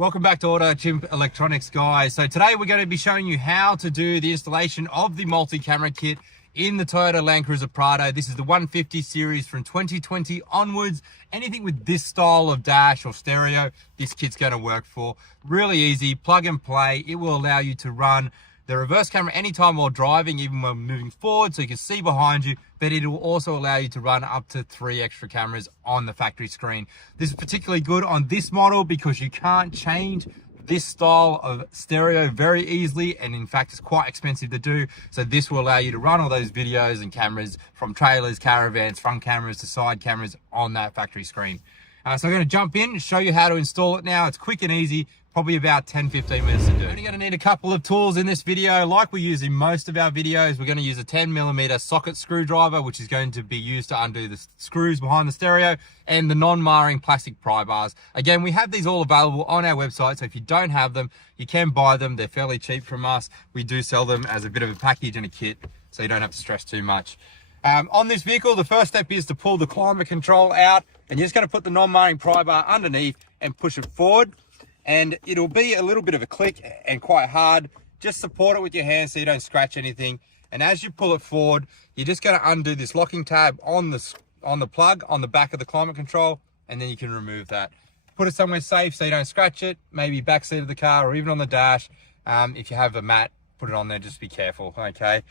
Welcome back to AutoChimp Electronics, guys. So today we're going to be showing you how to do the installation of the multi-camera kit in the Toyota Land Cruiser Prado. This is the 150 series from 2020 onwards. Anything with this style of dash or stereo, this kit's going to work for. Really easy, plug and play. It will allow you to run the reverse camera anytime while driving, even when moving forward, so you can see behind you, but it will also allow you to run up to 3 extra cameras on the factory screen. This is particularly good on this model because you can't change this style of stereo very easily, and in fact it's quite expensive to do. So this will allow you to run all those videos and cameras from trailers, caravans, front cameras to side cameras on that factory screen. So I'm going to jump in and show you how to install it now. It's quick and easy, probably about 10-15 minutes to do. You're only going to need a couple of tools in this video. Like we use in most of our videos, we're going to use a 10mm socket screwdriver, which is going to be used to undo the screws behind the stereo, and the non-marring plastic pry bars. Again, we have these all available on our website, so if you don't have them, you can buy them. They're fairly cheap from us. We do sell them as a bit of a package and a kit, so you don't have to stress too much. On this vehicle, the first step is to pull the climate control out, and you're just going to put the non-marring pry bar underneath and push it forward. And it'll be a little bit of a click and quite hard. Just support it with your hand so you don't scratch anything. And as you pull it forward, you're just going to undo this locking tab on the plug on the back of the climate control, and then you can remove that. Put it somewhere safe so you don't scratch it, maybe back seat of the car or even on the dash. If you have a mat, put it on there, just be careful, okay?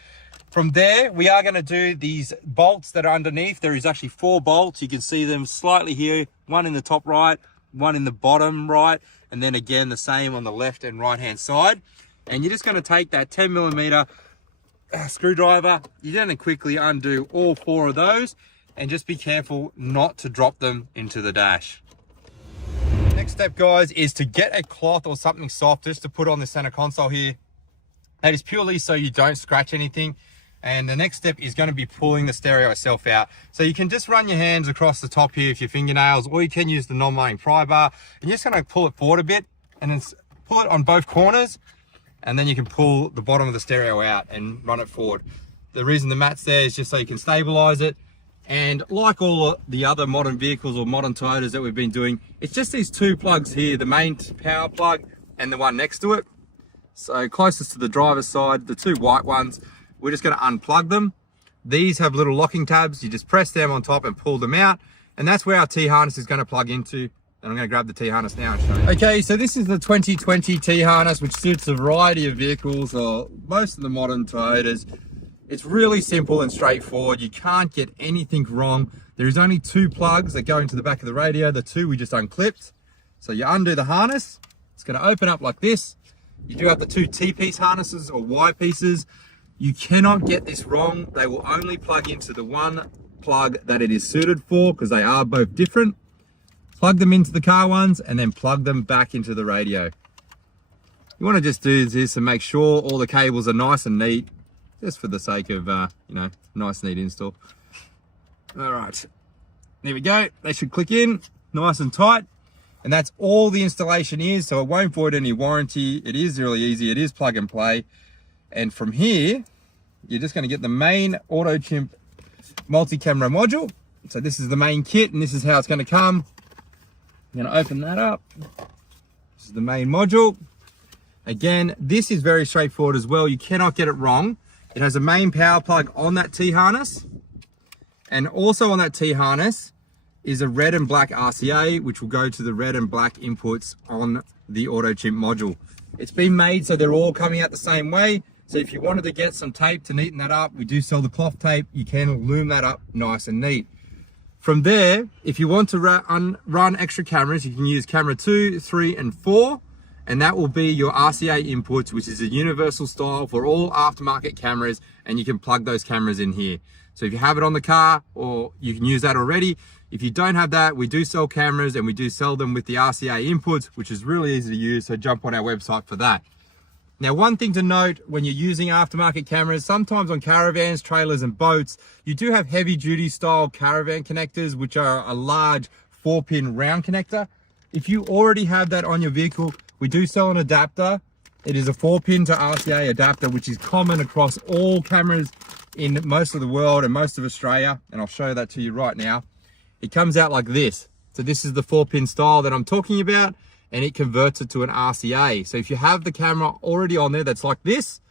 From there, we are going to do these bolts that are underneath. There is actually 4 bolts. You can see them slightly here, one in the top right, one in the bottom right, and then again the same on the left and right hand side. And you're just going to take that 10mm screwdriver, you're going to quickly undo all 4 of those, and just be careful not to drop them into the dash. Next step, guys, is to get a cloth or something soft just to put on the center console here. That is purely so you don't scratch anything. And the next step is going to be pulling the stereo itself out. So you can just run your hands across the top here with your fingernails, or you can use the non-marring pry bar. And you're just going to pull it forward a bit, and then pull it on both corners, and then you can pull the bottom of the stereo out and run it forward. The reason the mat's there is just so you can stabilize it. And like all the other modern vehicles or modern Toyotas that we've been doing, it's just these 2 plugs here, the main power plug and the one next to it. So closest to the driver's side, the 2 white ones, we're just going to unplug them. These have little locking tabs. You just press them on top and pull them out. And that's where our T-harness is going to plug into. And I'm going to grab the T-harness now and show you. Okay, so this is the 2020 T-harness, which suits a variety of vehicles or most of the modern Toyotas. It's really simple and straightforward. You can't get anything wrong. There is only 2 plugs that go into the back of the radio. The 2 we just unclipped. So you undo the harness. It's going to open up like this. You do have the 2 T-piece harnesses or Y pieces. You cannot get this wrong. They will only plug into the one plug that it is suited for, because they are both different. Plug them into the car ones and then plug them back into the radio. You want to just do this and make sure all the cables are nice and neat, just for the sake of, nice neat install. All right, there we go. They should click in nice and tight. And that's all the installation is, so it won't void any warranty. It is really easy. It is plug and play. And from here, you're just going to get the main AutoChimp multi-camera module. So this is the main kit, and this is how it's going to come. I'm going to open that up. This is the main module. Again, this is very straightforward as well. You cannot get it wrong. It has a main power plug on that T-harness. And also on that T-harness is a red and black RCA, which will go to the red and black inputs on the AutoChimp module. It's been made so they're all coming out the same way. So if you wanted to get some tape to neaten that up, we do sell the cloth tape. You can loom that up nice and neat. From there, if you want to run extra cameras, you can use camera 2, 3, and 4. And that will be your RCA inputs, which is a universal style for all aftermarket cameras. And you can plug those cameras in here. So if you have it on the car, or you can use that already. If you don't have that, we do sell cameras, and we do sell them with the RCA inputs, which is really easy to use. So jump on our website for that. Now, one thing to note when you're using aftermarket cameras, sometimes on caravans, trailers, and boats, you do have heavy duty style caravan connectors, which are a large 4-pin round connector. If you already have that on your vehicle, we do sell an adapter. It is a 4-pin to RCA adapter, which is common across all cameras in most of the world and most of Australia. And I'll show that to you right now. It comes out like this. So this is the 4-pin style that I'm talking about. and it converts it to an RCA. So if you have the camera already on there that's like this,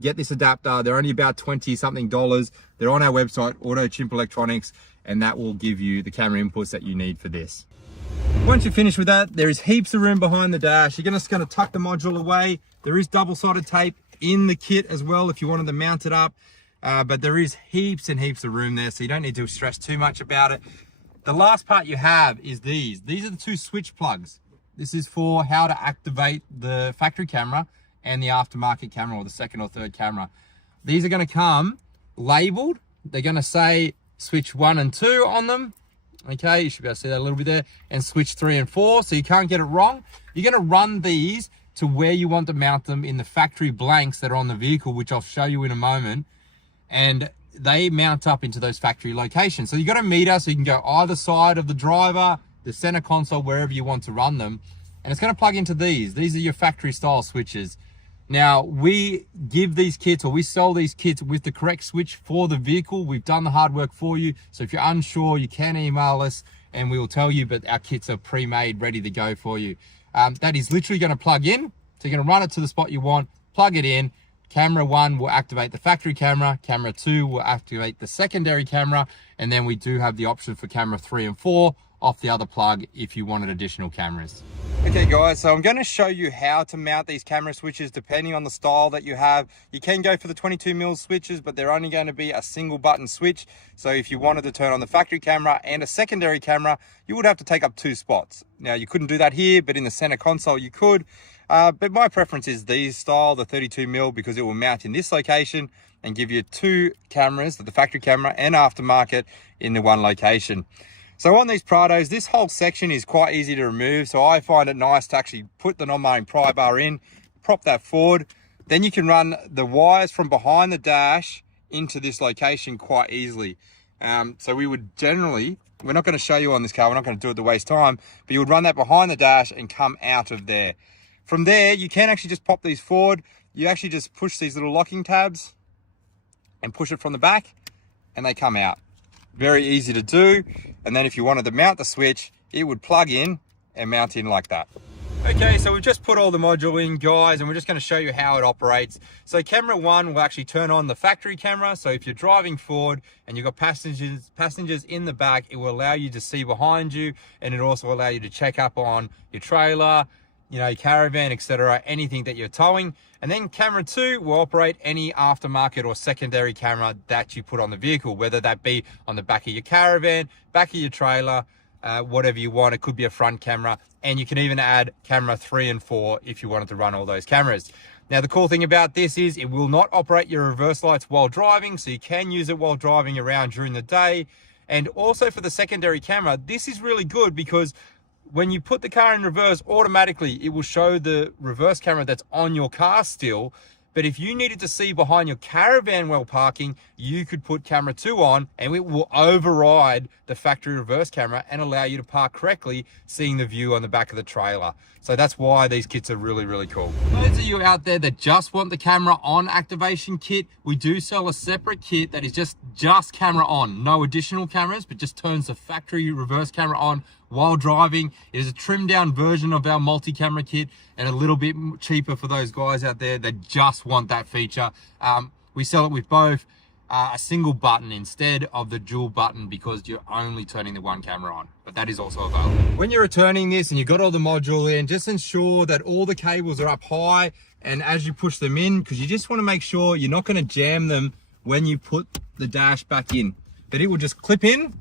get this adapter. They're only about 20 something dollars. They're on our website, AutoChimp Electronics, and that will give you the camera inputs that you need for this. Once you're finished with that, there is heaps of room behind the dash. You're just going to tuck the module away. There is double-sided tape in the kit as well if you wanted to mount it up. But there is heaps and heaps of room there, so you don't need to stress too much about it. The last part you have is these. These are the two switch plugs. This is for how to activate the factory camera and the aftermarket camera, or the second or third camera. These are going to come labeled. They're going to say switch 1 and 2 on them. Okay, you should be able to see that a little bit there. And switch 3 and 4, so you can't get it wrong. You're going to run these to where you want to mount them in the factory blanks that are on the vehicle, which I'll show you in a moment. And they mount up into those factory locations. So you've got a meter, so you can go either side of the driver, the center console, wherever you want to run them. And it's going to plug into these. These are your factory style switches. Now, we give these kits, or we sell these kits with the correct switch for the vehicle. We've done the hard work for you. So if you're unsure, you can email us and we will tell you, but our kits are pre-made, ready to go for you. That is literally going to plug in. So you're going to run it to the spot you want, plug it in. Camera 1 will activate the factory camera. Camera 2 will activate the secondary camera. And then we do have the option for camera 3 and 4 off the other plug if you wanted additional cameras. Okay guys, so I'm going to show you how to mount these camera switches depending on the style that you have. You can go for the 22mm switches, but they're only going to be a single button switch. So if you wanted to turn on the factory camera and a secondary camera, you would have to take up 2 spots. Now you couldn't do that here, but in the center console you could. But my preference is these style, the 32mm, because it will mount in this location and give you 2 cameras, the factory camera and aftermarket, in the one location. So on these Prados, this whole section is quite easy to remove. So I find it nice to actually put the non-mounting pry bar in, prop that forward. Then you can run the wires from behind the dash into this location quite easily. So we would generally, we're not going to show you on this car, we're not going to do it to waste time, but you would run that behind the dash and come out of there. From there, you can actually just pop these forward. You actually just push these little locking tabs and push it from the back and they come out. Very easy to do. And then if you wanted to mount the switch, it would plug in and mount in like that. Okay, so we've just put all the module in, guys, and we're just going to show you how it operates. So camera 1 will actually turn on the factory camera. So if you're driving forward and you've got passengers in the back, it will allow you to see behind you, and it also allow you to check up on your trailer, you know, caravan, etc., anything that you're towing. And then camera 2 will operate any aftermarket or secondary camera that you put on the vehicle, whether that be on the back of your caravan, back of your trailer, whatever you want. It could be a front camera, and you can even add camera 3 and 4 if you wanted to run all those cameras. Now, the cool thing about this is it will not operate your reverse lights while driving, so you can use it while driving around during the day. And also for the secondary camera, this is really good because when you put the car in reverse, automatically it will show the reverse camera that's on your car still. But if you needed to see behind your caravan while parking, you could put camera 2 on and it will override the factory reverse camera and allow you to park correctly, seeing the view on the back of the trailer. So that's why these kits are really, really cool. Those of you out there that just want the camera on activation kit, we do sell a separate kit that is just camera on. No additional cameras, but just turns the factory reverse camera on while driving. It is a trimmed down version of our multi-camera kit and a little bit cheaper for those guys out there that just want that feature. We sell it with both a single button instead of the dual button because you're only turning the one camera on, but that is also available. When you're returning this and you've got all the module in, just ensure that all the cables are up high, and as you push them in, because you just want to make sure you're not going to jam them when you put the dash back in, that it will just clip in.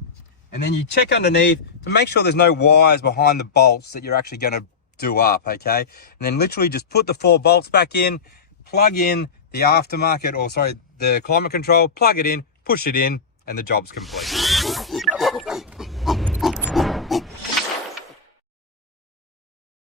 And then you check underneath to make sure there's no wires behind the bolts that you're actually going to do up, okay? And then literally just put the 4 bolts back in, plug in the aftermarket, or sorry, the climate control, plug it in, push it in, and the job's complete.